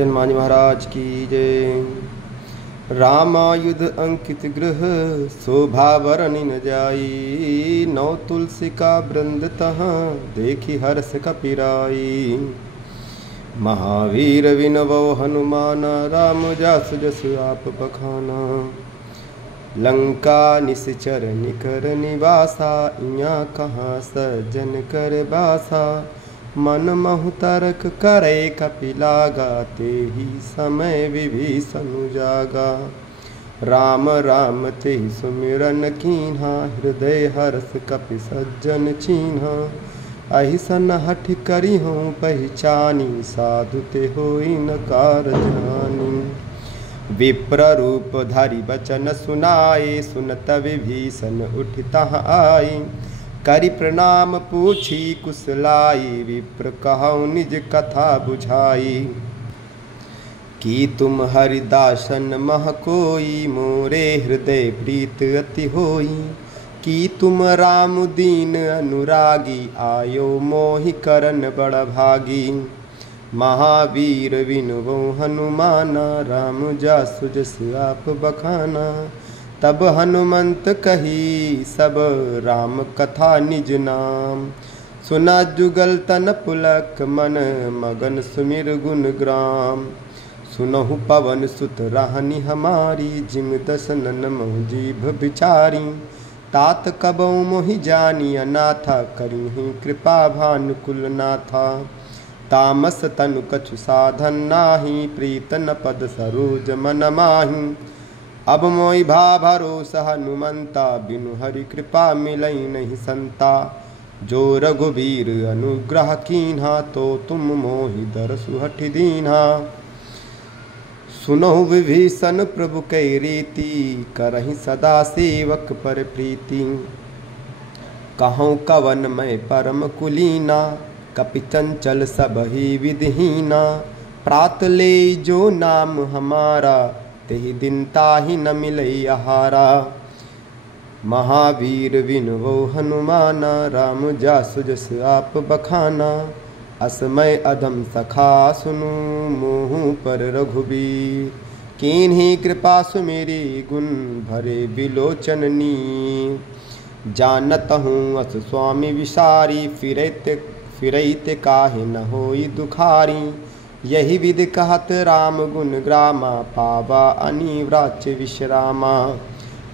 हनुमान महाराज की जय। रामायुध अंकित गृह शोभा वरनि न जाई, नौ तुलसी का वृंद तहाँ देखी हर्ष कपिराई। महावीर विनवो हनुमान, राम जासु जसु आप बखाना। लंका निश्चर निकर निवासा, इया कहाँ सज्जन कर बासा। मन महु तरक करे कपिलागा, ते ही समय विभीषण जागा। राम राम ते सुमिरन कीन्हा, हृदय हर्ष कपि सज्जन चीन्हा। अहिसन हठ करी हूँ पहचानी, साधु ते होई न कारजानी। विप्र रूप धरि बचन सुनाए, सुनत विभीषण उठि तहाँ आई। करि प्रणाम पूछी कुशलाई, विप्र कहौ निज कथा बुझाई। कि तुम हरिदासन मह कोई, मोरे हृदय प्रीत अति होई। कि तुम राम दीन अनुरागी, आयो मोहि करन बड़ भागी। महावीर विनुबो हनुमाना, राम जासु जसु आप बखाना। तब हनुमंत कही सब राम कथा निज नाम। सुना जुगल तन पुलक मन, मगन सुमिर गुण ग्राम। सुनहु पवन सुत राहनि हमारी, जिम दसनन महु जीभ बिचारी। तात कबहु मोहि जानी अनाथा, करिहि कृपा भानुकुल नाथा। तामस तनु कछु साधन नाही, प्रीत न पद सरोज मन माही। अब मोहि भा भरोसा हनुमंता, बिनु हरि कृपा मिलई नहीं संता। जो रघुबीर अनुग्रह कीन्हा, तो तुम मोहि दरसु हठि दीन्हा। सुनहु विभीषण प्रभु कै रीति, करहि सदा सेवक पर प्रीति। कहूँ कवन मैं परम कुलीना, कपि चंचल सबहि विधिहीना। प्रात ले जो नाम हमारा, तेहि दिन ताहि न मिलई आहारा। महावीर विनुबो हनुमाना, राम जासु जसु आप बखाना। असमय अधम सखा सुनु, मोहु पर रघुबीर। कीन्ही कृपा सुमेरी, गुण भरे बिलोचननी। जानत हूँ अस स्वामी विसारी, फिरैत काहे न होई दुखारी। यही विधि कहत राम गुण ग्रामा, पावा अनिव्राच्य विश्रामा।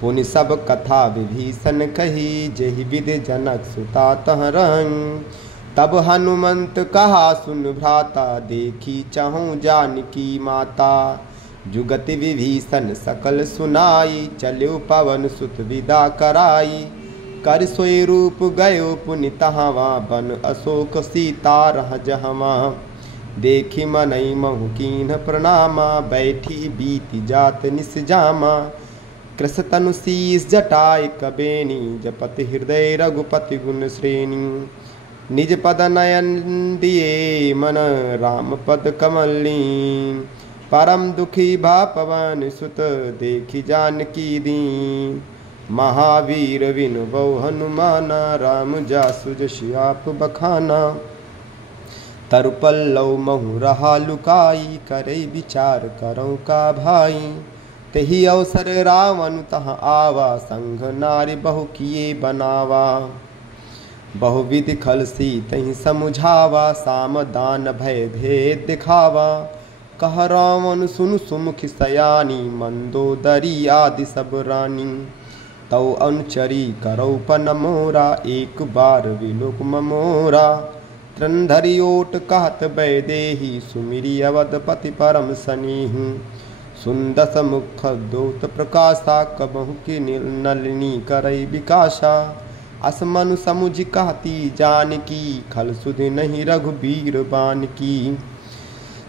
पुनि सब कथा विभीषण कही, जेहि विधि जनक सुता तह रही। तब हनुमंत कहा सुन भ्राता, देखी चहु जानकी माता। जुगति विभीषण सकल सुनाई, चल्यो पवन सुत विदा कराई। कर सोई रूप गयो पुनि तहाँ, बन अशोक सीता रह जहवा। देखी मनई महु कीन्ह प्रणामा, बैठी बीती जात निस जामा। कृस तनु शीस जटाय कबेनी, जपति हृदय रघुपति गुण श्रेणी। निज पद नयन दिए मन, राम पद कमलीन। परम दुखी भा पवन सुत, देखी जानकी दीन। महावीर विनुबो हनुमाना, राम जासु जसु आप बखाना। तरुपल्लव महु रहा लुकाई, करे विचार करौ का भाई। तेहि अवसर रावण तहाँ आवा, संग नारी बहु किए बनावा। बहुविधि खल सीतहि समुझावा, साम दान भय भेद दिखावा। कह रावण सुनु सुमुखि सयानी, मंदोदरी आदि सब रानी। तौ अनुचरी करौ पन मोरा, एक बार विलोक मोरा। त्रनधरि ओट कहत वैदेही, सुमिरि अवधपति परम सनीहि। सुंदस मुख दोत प्रकाशा, कबहु की नलिनी करई विकासा। असमनु समुझ कहती जानकी, खल सुधि नहीं रघुबीर बानकी।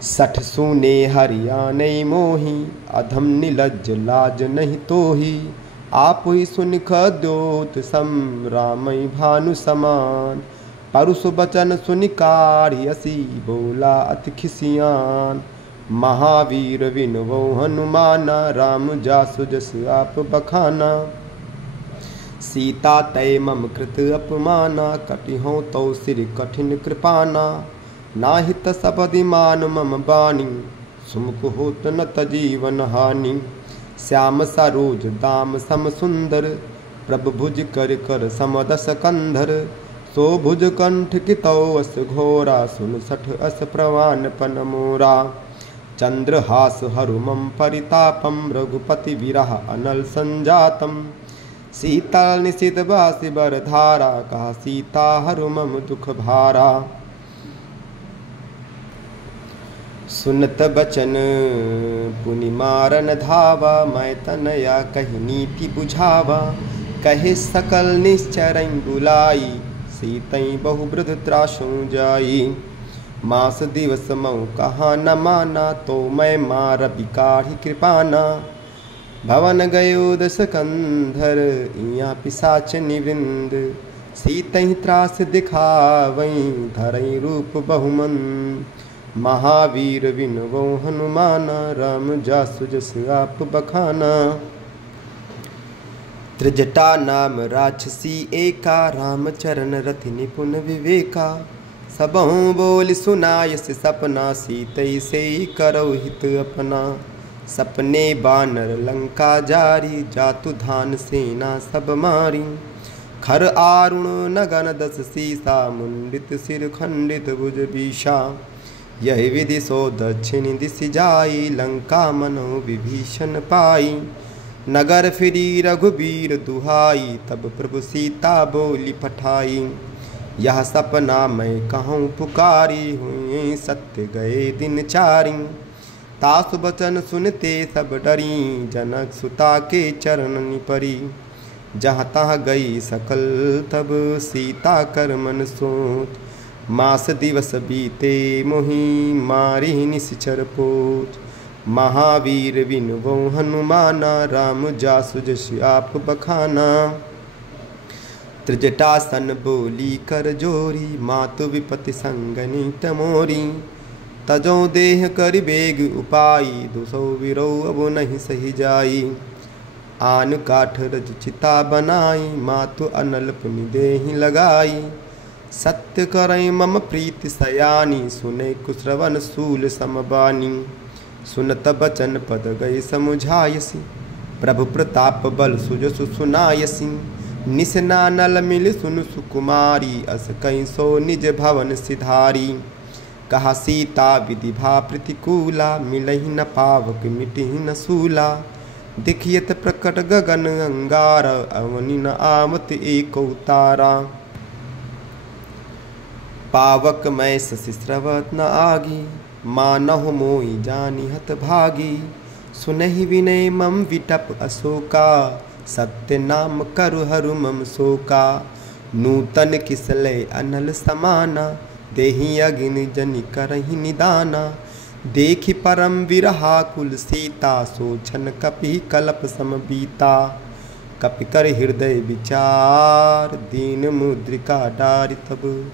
सठ सुने हरियाने मोहि, अधम निलज्ज लाज नहीं तोहि। आप ही सुनिख द्योत सम, रामई भानु समान। परुष बचन सुनिकारी, असी बोला अति खिसियान। महावीर विनुबो हनुमाना, राम जासु जसु आप बखाना। सीता तय मम कृत अपमाना, कटिहौ तौ सिर कठिन कृपाना। नाहित सपदि मान मम बानी, सुमुख होत न तजीवन हानि। श्याम सरोज दाम सम सुंदर, प्रभु भुज कर कर समदस कंधर। सो भुज कंठ कितौ अस घोरा, सुन सठ अस प्रवान पन मोरा। चंद्रहास हरुमम परितापम, रघुपति विरह अनल संजातम। शीतल निशित बासि बर धारा, कहा सीता हरुमम दुख भारा। सुनत बचन पुनि मारन धावा, मैं तनया कही नीति बुझावा। कहे सकल निश्चरं बुलाई, सीतई बहु वृद्ध त्रासों जाई। मास दिवस मऊ कहा न माना, तो मैं मार बिकाढ़ी कृपाना। भवन गयो दस कंधर, इया पिशाच निवृंद। सीतई त्रास दिखावई, धरई रूप बहुमन। महावीर विनवो हनुमाना, राम जासु जस आप बखाना। त्रिजटा नाम राक्षसी एका, राम चरण रति निपुण विवेका। सबहु बोल सुनायस सपना, सीतई से करौ हित अपना। सपने बानर लंका जारी, जातु धान सेना सब मारी। खर आरुण नगन दस सीसा, मुंडित सिर खंडित भुज बीशा। यही विधि सो दक्षिण दिशि जाई, लंका मनो विभीषण पाई। नगर फिरी रघुबीर दुहाई, तब प्रभु सीता बोली पठाई। यह सपना मैं कहूँ पुकारी, हुई सत्य गए दिन चारी। तासु बचन सुनते सब डरी, जनक सुता के चरण निपरी। जहाँ तहाँ गई सकल तब सीता कर मन सोच। मास दिवस बीते मोहि, मारी निश्चर पोच। महावीर विनवो हनुमाना, राम जासु जस आप बखाना। त्रिजटासन बोली कर जोरी, मातु विपति संगनि तमोरी। तजो देह कर बेग उपाई, दुसौ विरौ अब नहीं सही जाई। आन काठ रज चिता बनाई, मातु अनल पुनि देहि लगाई। सत्य करई मम प्रीति सयानी, सुने कुश्रवण सूल समबानी। सुनत बचन पद गई समुझायसी, प्रभु प्रताप बल सुजसु सुनायसी। निस नानल मिल सुन सुकुमारी, अस कई सो निज भवन सिधारी। कहा सीता विधि भा प्रतिकूला, मिलहि न पावक मिटहि न सूला। दिखियत प्रकट गगन अंगार, अवनि न आवत एको तारा। पावक मैं शशि स्रवत न आगी, मानहु मोहि जानि हत भागी। सुनहि विनय मम विटप अशोका, सत्य नाम करु हरु मम शोका। नूतन किसलय अनल समाना, देहि अग्नि जनि करहि निदाना। देखि परम विरहाकुल सीता, सोचन कपि कलप सम बीता। कपि कर हृदय विचार, दीन मुद्रिका डारि तब।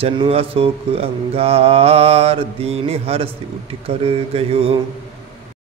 जनु अशोक अंगार, दीन हर्ष उठ कर गयो।